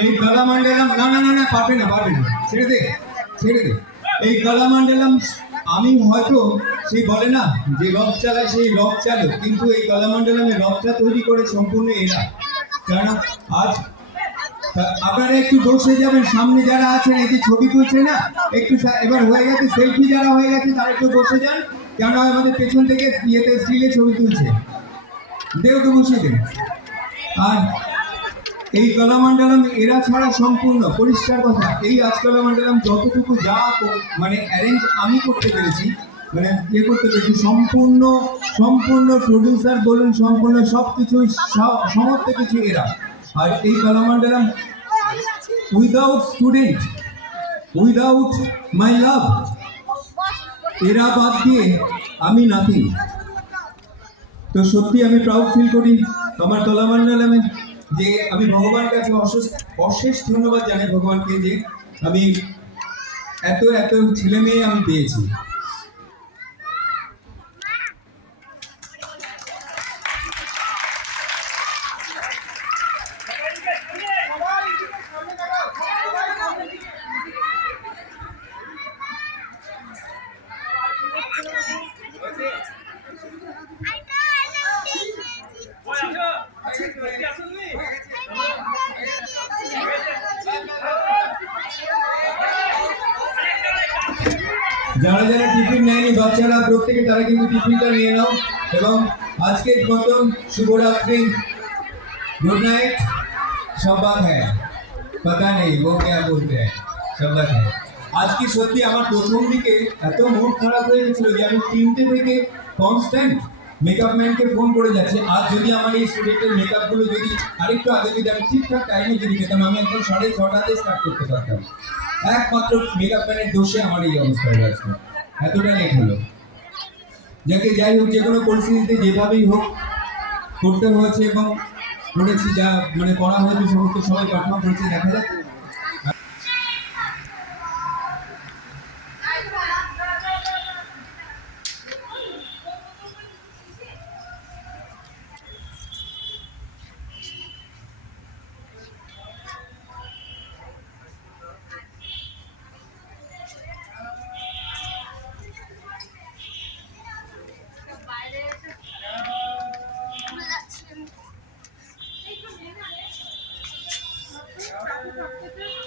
এই কলামণ্ডলম না না না না পারবে না ছেড়ে দে ছেড়ে দে। এই কলামণ্ডলম আমি হয়তো সেই বলে না যে রথ চালায় সেই রথ চালক, কিন্তু এই কলামণ্ডলমে রথটা তৈরি করে সম্পূর্ণ এরা। কারণ আজ আপনারা একটু বসে যাবেন, সামনে যারা আছেন এই যে ছবি তুলছে না, একটু এবার হয়ে গেছে সেলফি যারা হয়ে গেছে তারা একটু বসে যান, কেন আমাদের পেছন থেকে ইয়েতে স্টিলে ছবি তুলছে, দেও তো বসে দেন। আর এই কলামণ্ডলম এরা ছাড়া সম্পূর্ণ পরিষ্কার কথা, এই আজ কলামণ্ডলম যতটুকু যা মানে অ্যারেঞ্জ আমি করতে পেরেছি, মানে ইয়ে করতে পেরেছি, সম্পূর্ণ সম্পূর্ণ প্রডিউসার বলুন, সম্পূর্ণ সব কিছু সমস্ত কিছু এরা। আর এই Kalamandalam without student, without my লাভ, এরা বাদ দিয়ে আমি নাথিং। তো সত্যি আমি প্রাউড ফিল করি আমার কলামণ্ডলমে, যে আমি ভগবানের কাছে অশেষ ধন্যবাদ জানাই ভগবানকে যে আমি এত এত ছেলে মেয়ে আমি পেয়েছি। যারা যারা টিফিন নেয়নি বাচ্চারা প্রত্যেকে তারা কিন্তু টিফিনটা নিয়ে নাও, এবং আজকের মতন শুভরাত্রি, গুড নাইট, শব্বাত হ্যায়, পাতা নেই ও क्या बोलते हैं, শব্বাত হ্যায়। আজকে সত্যি আমার প্রথম দিকে এত মন খারাপ হয়ে গেছিল যে আমি 3টে থেকে কনস্ট্যান্ট মেকআপ ম্যানকে ফোন করে যাচ্ছি, আজ যদি আমার এই স্টুডেন্টের মেকআপগুলো যদি আরেকটু আগে যদি আমি ঠিকঠাক টাইমে যদি পেতাম, আমি একদম 6:30টাতে স্টার্ট করতে পারতাম। একমাত্র মেকআপ ম্যানের দোষে আমার এই অবস্থা হয়ে গেছে, এতটা লেট হলো। যাকে যাই হোক, যে কোনো পরিস্থিতিতে যেভাবেই হোক করতে হয়েছে এবং করেছি, যা মানে করা হয়েছে সমস্ত সবাই পারফর্ম করেছে, দেখা যাক। Thank you.